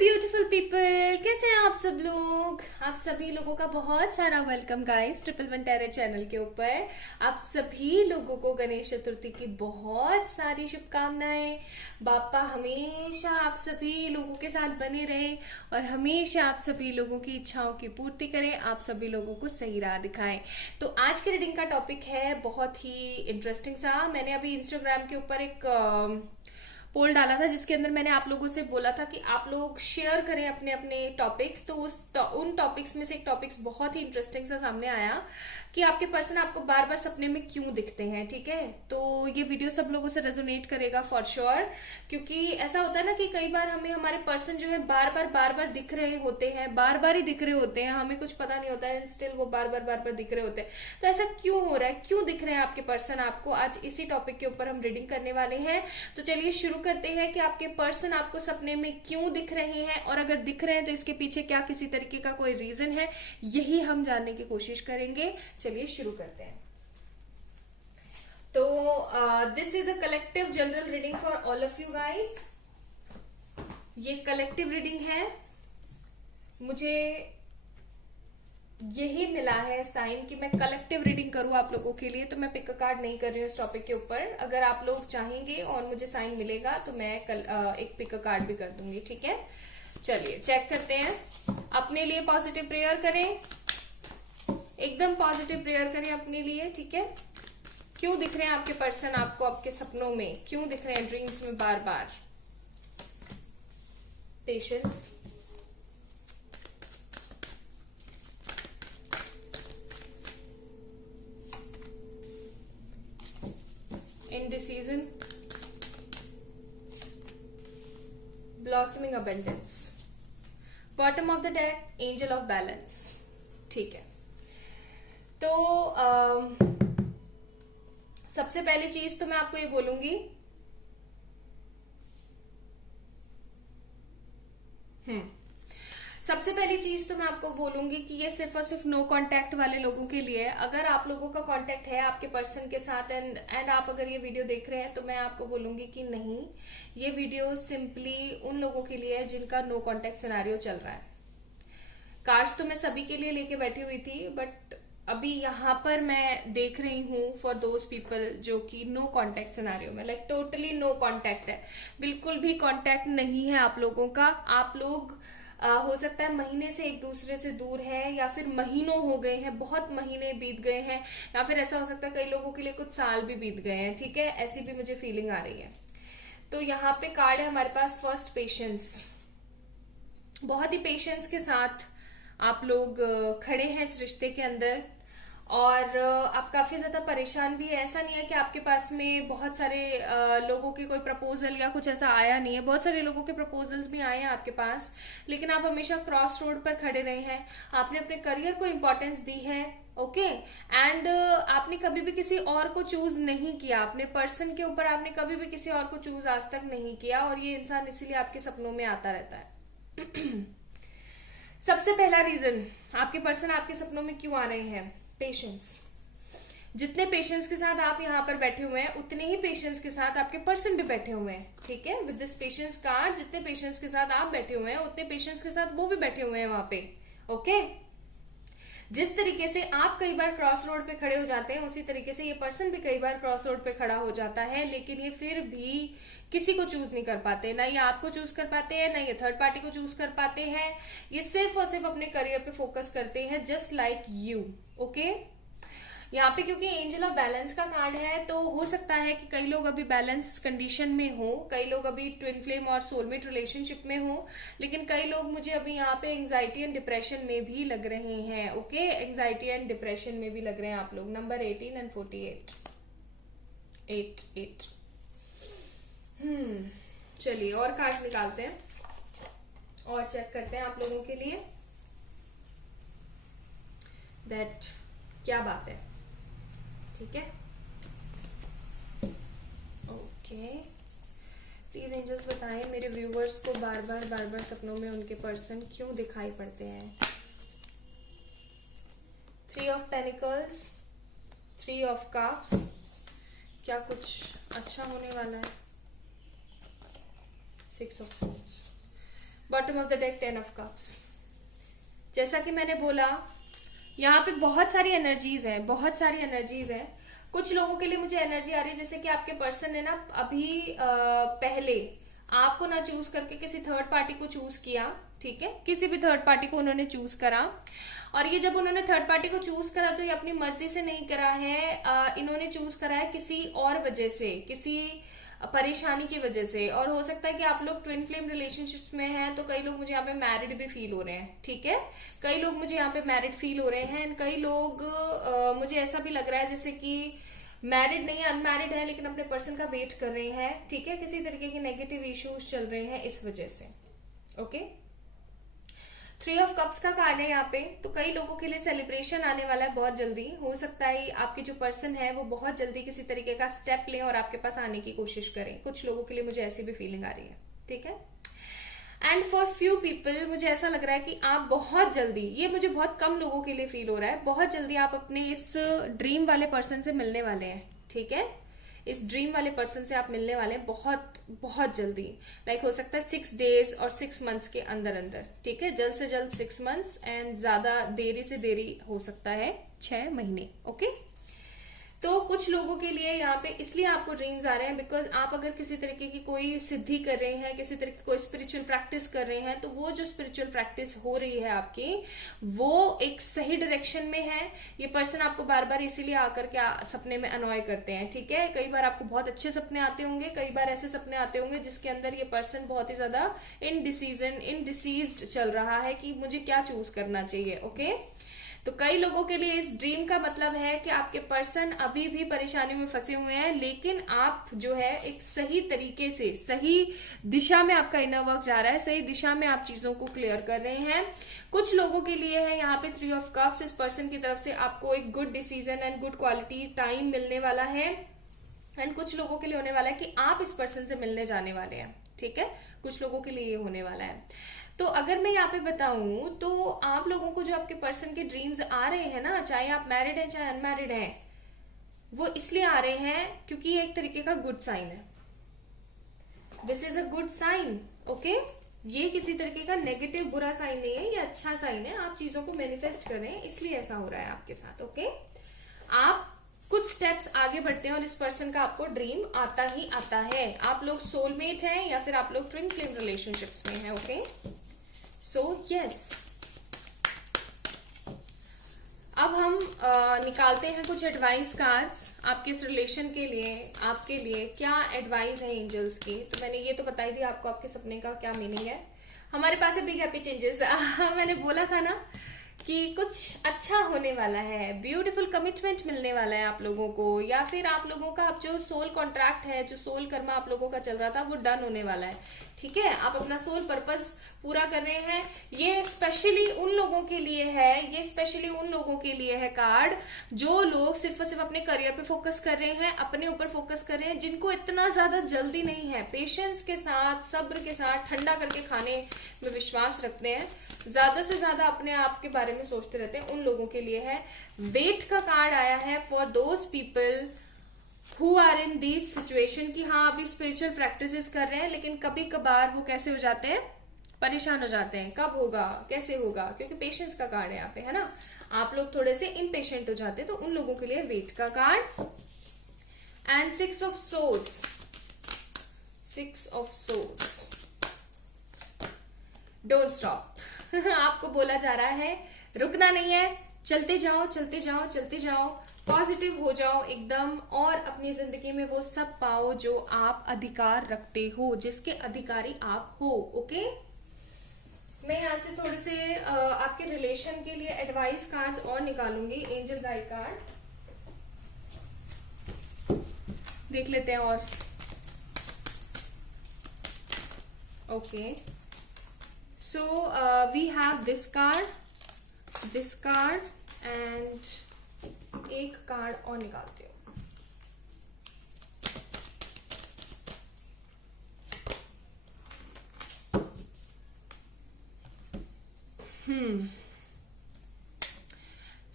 Beautiful people, कैसे हैं आप सब लोग। आप सभी लोगों का बहुत सारा welcome guys triple one terror channel के ऊपर। आप सभी लोगों को गणेश चतुर्थी की बहुत सारी शुभकामनाएं। बापा हमेशा आप सभी लोगों के साथ बने रहे और हमेशा आप सभी लोगों की इच्छाओं की पूर्ति करें, आप सभी लोगों को सही राह दिखाएं। तो आज के रीडिंग का टॉपिक है बहुत ही इंटरेस्टिंग सा। मैंने अभी इंस्टाग्राम के ऊपर एक पोल डाला था जिसके अंदर मैंने आप लोगों से बोला था कि आप लोग शेयर करें अपने अपने टॉपिक्स। तो उन टॉपिक्स में से एक टॉपिक्स बहुत ही इंटरेस्टिंग सा सामने आया कि आपके पर्सन आपको बार बार सपने में क्यों दिखते हैं। ठीक है, तो ये वीडियो सब लोगों से रेजोनेट करेगा फॉर श्योर, क्योंकि ऐसा होता है ना कि कई बार हमें हमारे पर्सन जो है बार बार दिख रहे होते हैं, बार बार ही दिख रहे होते हैं, हमें कुछ पता नहीं होता है, स्टिल वो बार बार दिख रहे होते हैं। तो ऐसा क्यों हो रहा है, क्यों दिख रहे हैं आपके पर्सन आपको, आज इसी टॉपिक के ऊपर हम रीडिंग करने वाले हैं। तो चलिए शुरू करते हैं कि आपके पर्सन आपको सपने में क्यों दिख रहे हैं, और अगर दिख रहे हैं तो इसके पीछे क्या किसी तरीके का कोई रीजन है, यही हम जानने की कोशिश करेंगे। चलिए शुरू करते हैं। तो this is a collective general reading for all of you guys. ये कलेक्टिव रीडिंग है, मुझे यही मिला है साइन कि मैं कलेक्टिव रीडिंग करूं आप लोगों के लिए। तो मैं पिक अ कार्ड नहीं कर रही हूँ इस टॉपिक के ऊपर। अगर आप लोग चाहेंगे और मुझे साइन मिलेगा तो मैं एक पिक अ कार्ड भी कर दूंगी। ठीक है, चलिए चेक करते हैं। अपने लिए पॉजिटिव प्रेयर करें, एकदम पॉजिटिव प्रेयर करें अपने लिए। ठीक है, क्यों दिख रहे हैं आपके पर्सन आपको आपके सपनों में, क्यों दिख रहे हैं ड्रीम्स में बार बार। Patience, indecision, blossoming abundance, bottom of the deck, angel of balance। ठीक है, तो सबसे पहली चीज तो मैं आपको ये बोलूंगी, सबसे पहली चीज तो मैं आपको बोलूंगी कि ये सिर्फ और सिर्फ नो कांटेक्ट वाले लोगों के लिए है। अगर आप लोगों का कांटेक्ट है आपके पर्सन के साथ एंड आप अगर ये वीडियो देख रहे हैं तो मैं आपको बोलूंगी कि नहीं, ये वीडियो सिंपली उन लोगों के लिए है जिनका नो कांटेक्ट सिनेरियो चल रहा है। कार्ड्स तो मैं सभी के लिए लेके बैठी हुई थी, बट अभी यहाँ पर मैं देख रही हूँ फॉर दोज पीपल जो कि नो कांटेक्ट सिनेरियो में, लाइक टोटली नो कांटेक्ट है, बिल्कुल भी कांटेक्ट नहीं है आप लोगों का। आप लोग हो सकता है महीने से एक दूसरे से दूर है, या फिर महीनों हो गए हैं, बहुत महीने बीत गए हैं, या फिर ऐसा हो सकता है कई लोगों के लिए कुछ साल भी बीत गए हैं। ठीक है, ऐसी भी मुझे फीलिंग आ रही है। तो यहाँ पे कार्ड है हमारे पास फर्स्ट, पेशेंस। बहुत ही पेशेंस के साथ आप लोग खड़े हैं इस रिश्ते के अंदर, और आप काफी ज्यादा परेशान भी है। ऐसा नहीं है कि आपके पास में बहुत सारे लोगों के कोई प्रपोजल या कुछ ऐसा आया नहीं है, बहुत सारे लोगों के प्रपोजल्स भी आए हैं आपके पास, लेकिन आप हमेशा क्रॉस रोड पर खड़े रहे हैं। आपने अपने करियर को इंपॉर्टेंस दी है, ओके, एंड आपने कभी भी किसी और को चूज नहीं किया, अपने पर्सन के ऊपर आपने कभी भी किसी और को चूज आज तक नहीं किया, और ये इंसान इसीलिए आपके सपनों में आता रहता है। सबसे पहला रीजन आपके पर्सन आपके सपनों में क्यों आ रहे हैं, पेशेंस। जितने पेशेंस के साथ आप यहाँ पर बैठे हुए हैं, उतने ही पेशेंस के साथ आपके पर्सन भी बैठे हुए हैं। ठीक है, विद दिस पेशेंस कार्ड, जितने पेशेंस के साथ आप बैठे हुए हैं उतने पेशेंस के साथ वो भी बैठे हुए हैं वहां पे। ओके, जिस तरीके से आप कई बार क्रॉस रोड पे खड़े हो जाते हैं, उसी तरीके से ये पर्सन भी कई बार क्रॉस रोड पे खड़ा हो जाता है, लेकिन ये फिर भी किसी को चूज नहीं कर पाते। ना ये आपको चूज कर पाते हैं, ना ये थर्ड पार्टी को चूज कर पाते हैं। ये सिर्फ और सिर्फ अपने करियर पे फोकस करते हैं, जस्ट लाइक यू। ओके, यहाँ पे क्योंकि एंजल ऑफ बैलेंस का कार्ड है, तो हो सकता है कि कई लोग अभी बैलेंस कंडीशन में हो, कई लोग अभी ट्विन फ्लेम और सोलमेट रिलेशनशिप में हो, लेकिन कई लोग मुझे अभी यहाँ पे एंजाइटी एंड डिप्रेशन में भी लग रहे हैं। ओके, एंजाइटी एंड डिप्रेशन में भी लग रहे हैं आप लोग। Number 18 and 48, 8। चलिए और कार्ड्स निकालते हैं और चेक करते हैं आप लोगों के लिए दैट क्या बात है। ठीक है, ओके, प्लीज एंजल्स बताएं मेरे व्यूवर्स को बार बार सपनों में उनके पर्सन क्यों दिखाई पड़ते हैं। 3 ऑफ पेनिकल्स, 3 ऑफ कप्स, क्या कुछ अच्छा होने वाला है। 6 of swords, bottom of the deck 10 of cups. जैसा कि मैंने बोला, यहाँ पे बहुत सारी एनर्जीज हैं, बहुत सारी एनर्जीज हैं। कुछ लोगों के लिए मुझे एनर्जी आ रही है जैसे कि आपके पर्सन ने ना अभी पहले आपको ना चूज करके किसी थर्ड पार्टी को चूज किया, ठीक है, किसी भी थर्ड पार्टी को उन्होंने चूज करा। और ये जब उन्होंने थर्ड पार्टी को चूज करा तो ये अपनी मर्जी से नहीं करा है, इन्होंने चूज करा है किसी और वजह से, किसी परेशानी की वजह से। और हो सकता है कि आप लोग ट्विन फ्लेम रिलेशनशिप्स में हैं, तो कई लोग मुझे यहाँ पे मैरिड भी फील हो रहे हैं, ठीक है, कई लोग मुझे यहाँ पे मैरिड फील हो रहे हैं। कई लोग मुझे ऐसा भी लग रहा है जैसे कि मैरिड नहीं, अनमैरिड है, लेकिन अपने पर्सन का वेट कर रहे हैं, ठीक है, किसी तरीके के नेगेटिव इश्यूज चल रहे हैं इस वजह से। ओके, 3 ऑफ कप्स का कार्ड है यहाँ पे। तो कई लोगों के लिए सेलिब्रेशन आने वाला है बहुत जल्दी। हो सकता है आपके जो पर्सन है वो बहुत जल्दी किसी तरीके का स्टेप लें और आपके पास आने की कोशिश करें। कुछ लोगों के लिए मुझे ऐसी भी फीलिंग आ रही है, ठीक है। एंड फॉर फ्यू पीपल मुझे ऐसा लग रहा है कि आप बहुत जल्दी, ये मुझे बहुत कम लोगों के लिए फील हो रहा है, बहुत जल्दी आप अपने इस ड्रीम वाले पर्सन से मिलने वाले हैं, ठीक है। इस ड्रीम वाले पर्सन से आप मिलने वाले हैं बहुत बहुत जल्दी। लाइक हो सकता है 6 डेज और 6 मंथ्स के अंदर अंदर, ठीक है, जल्द से जल्द 6 मंथ्स, एंड ज्यादा देरी से देरी हो सकता है 6 महीने। ओके, तो कुछ लोगों के लिए यहाँ पे इसलिए आपको ड्रीम्स आ रहे हैं बिकॉज आप अगर किसी तरीके की कोई सिद्धि कर रहे हैं, किसी तरीके की कोई स्पिरिचुअल प्रैक्टिस कर रहे हैं, तो वो जो स्पिरिचुअल प्रैक्टिस हो रही है आपकी, वो एक सही डायरेक्शन में है। ये पर्सन आपको बार बार इसीलिए आकर के सपने में अनॉय करते हैं, ठीक है। कई बार आपको बहुत अच्छे सपने आते होंगे, कई बार ऐसे सपने आते होंगे जिसके अंदर ये पर्सन बहुत ही ज्यादा इनडिसीज्ड चल रहा है कि मुझे क्या चूज करना चाहिए। ओके, तो कई लोगों के लिए इस ड्रीम का मतलब है कि आपके पर्सन अभी भी परेशानी में फंसे हुए हैं, लेकिन आप जो है एक सही तरीके से, सही दिशा में आपका इनर वर्क जा रहा है, सही दिशा में आप चीजों को क्लियर कर रहे हैं। कुछ लोगों के लिए है यहाँ पे 3 ऑफ कप्स, इस पर्सन की तरफ से आपको एक good decision and good quality time मिलने वाला है। एंड कुछ लोगों के लिए होने वाला है कि आप इस पर्सन से मिलने जाने वाले हैं, ठीक है, कुछ लोगों के लिए ये होने वाला है। तो अगर मैं यहाँ पे बताऊं तो आप लोगों को जो आपके पर्सन के ड्रीम्स आ रहे हैं ना, चाहे आप मैरिड हैं चाहे अनमैरिड हैं, वो इसलिए आ रहे हैं क्योंकि ये एक तरीके का गुड साइन है। This is a good sign. Okay, ये किसी तरीके का नेगेटिव बुरा साइन नहीं है, ये अच्छा साइन है। आप चीजों को मैनिफेस्ट कर रहे हैं, इसलिए ऐसा हो रहा है आपके साथ। ओके, आप कुछ स्टेप्स आगे बढ़ते हैं और इस पर्सन का आपको ड्रीम आता ही आता है। आप लोग सोलमेट हैं या फिर आप लोग ट्विन फ्लेम रिलेशनशिप्स में हैं। ओके, सो यस, अब हम निकालते हैं कुछ एडवाइस कार्ड्स आपके इस रिलेशन के लिए। आपके लिए क्या एडवाइस है एंजल्स की। तो मैंने ये तो बता ही दिया आपको आपके सपने का क्या मीनिंग है। हमारे पास है बिग हैप्पी चेंजेस। मैंने बोला था ना कि कुछ अच्छा होने वाला है, ब्यूटीफुल कमिटमेंट मिलने वाला है आप लोगों को, या फिर आप लोगों का अब जो सोल कॉन्ट्रैक्ट है, जो सोल कर्मा आप लोगों का चल रहा था, वो डन होने वाला है, ठीक है। आप अपना सोल पर्पस पूरा कर रहे हैं। ये स्पेशली उन लोगों के लिए है, ये स्पेशली उन लोगों के लिए है कार्ड जो लोग सिर्फ और सिर्फ अपने करियर पे फोकस कर रहे हैं, अपने ऊपर फोकस कर रहे हैं, जिनको इतना ज्यादा जल्दी नहीं है, पेशेंस के साथ, सब्र के साथ, ठंडा करके खाने में विश्वास रखते हैं, ज्यादा से ज्यादा अपने आप के बारे में सोचते रहते हैं, उन लोगों के लिए है। वेट का कार्ड आया है for those people who are in this situation कि हाँ अभी स्पिरिचुअल प्रैक्टिसेस कर रहे हैं, लेकिन कभी कभार वो कैसे हो जाते हैं, परेशान हो जाते हैं, कब होगा, कैसे होगा, क्योंकि पेशेंस का कार्ड है यहाँ पे, है ना। आप लोग थोड़े से इम्पेशेंट हो जाते हैं, तो उन लोगों के लिए वेट का card. And 6 of swords, 6 of swords, don't stop. आपको बोला जा रहा है रुकना नहीं है, चलते जाओ चलते जाओ चलते जाओ, पॉजिटिव हो जाओ एकदम, और अपनी जिंदगी में वो सब पाओ जो आप अधिकार रखते हो, जिसके अधिकारी आप हो। ओके, मैं यहाँ से थोड़े से आपके रिलेशन के लिए एडवाइस कार्ड्स और निकालूंगी, एंजल गाइड कार्ड देख लेते हैं। और okay, so we have this card and एक कार्ड और निकालते हो।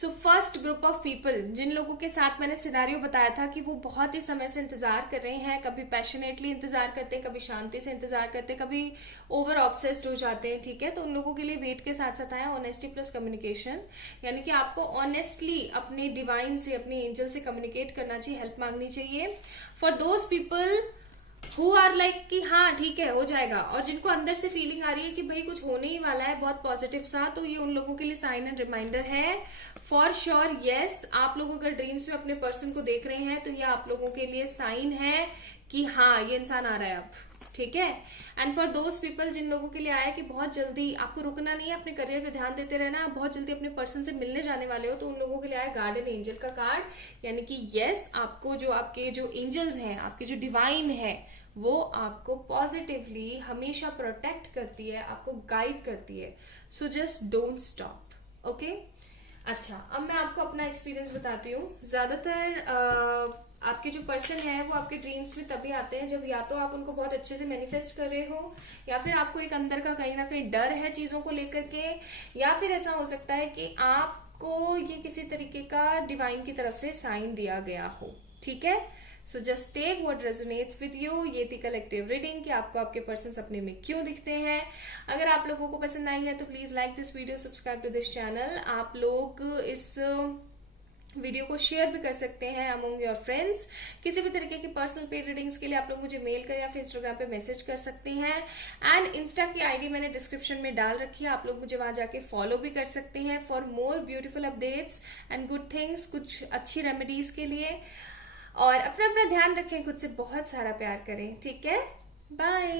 So first group of people, जिन लोगों के साथ मैंने सिनेरियो बताया था कि वो बहुत ही समय से इंतजार कर रहे हैं, कभी पैशनेटली इंतजार करते हैं, कभी शांति से इंतजार करते हैं, कभी ओवर ऑब्सेस्ड हो जाते हैं, ठीक है। तो उन लोगों के लिए वेट के साथ साथ आया ऑनेस्टी प्लस कम्युनिकेशन, यानी कि आपको ऑनेस्टली अपने डिवाइन से, अपने एंजल से कम्युनिकेट करना चाहिए, हेल्प मांगनी चाहिए। For those people who are like कि हाँ ठीक है हो जाएगा, और जिनको अंदर से फीलिंग आ रही है कि भाई कुछ होने ही वाला है बहुत पॉजिटिव सा, तो ये उन लोगों के लिए साइन एंड रिमाइंडर है फॉर श्योर। यस, आप लोग अगर ड्रीम्स में अपने पर्सन को देख रहे हैं तो ये आप लोगों के लिए साइन है कि हाँ ये इंसान आ रहा है अब, ठीक है। एंड फॉर दोज पीपल जिन लोगों के लिए आया कि बहुत जल्दी आपको रुकना नहीं है, अपने करियर पे ध्यान देते रहना, आप बहुत जल्दी अपने पर्सन से मिलने जाने वाले हो, तो उन लोगों के लिए आया गार्डन एंजल का कार्ड, यानी कि यस आपको जो आपके जो एंजल्स हैं, आपके जो डिवाइन है, वो आपको पॉजिटिवली हमेशा प्रोटेक्ट करती है, आपको गाइड करती है। So just don't stop, okay. अच्छा, अब मैं आपको अपना एक्सपीरियंस बताती हूँ। ज्यादातर आपके जो पर्सन है वो आपके ड्रीम्स में तभी आते हैं जब या तो आप उनको बहुत अच्छे से मैनिफेस्ट कर रहे हो, या फिर आपको एक अंदर का कहीं ना कहीं डर है चीजों को लेकर के, या फिर ऐसा हो सकता है कि आपको ये किसी तरीके का डिवाइन की तरफ से साइन दिया गया हो, ठीक है। So just take what resonates with you. ये थी कलेक्टिव रीडिंग कि आपको आपके पर्सन सपने में क्यों दिखते हैं। अगर आप लोगों को पसंद आई है तो please like this video, subscribe to this channel. आप लोग इस वीडियो को शेयर भी कर सकते हैं अमंग योर फ्रेंड्स। किसी भी तरीके की पर्सनल पेड रीडिंग्स के लिए आप लोग मुझे मेल कर या फिर इंस्टाग्राम पे मैसेज कर सकते हैं। एंड इंस्टा की आईडी मैंने डिस्क्रिप्शन में डाल रखी है, आप लोग मुझे वहां जाके फॉलो भी कर सकते हैं for more beautiful updates and good things, कुछ अच्छी रेमेडीज के लिए। और अपना अपना ध्यान रखें, खुद से बहुत सारा प्यार करें, ठीक है। बाय।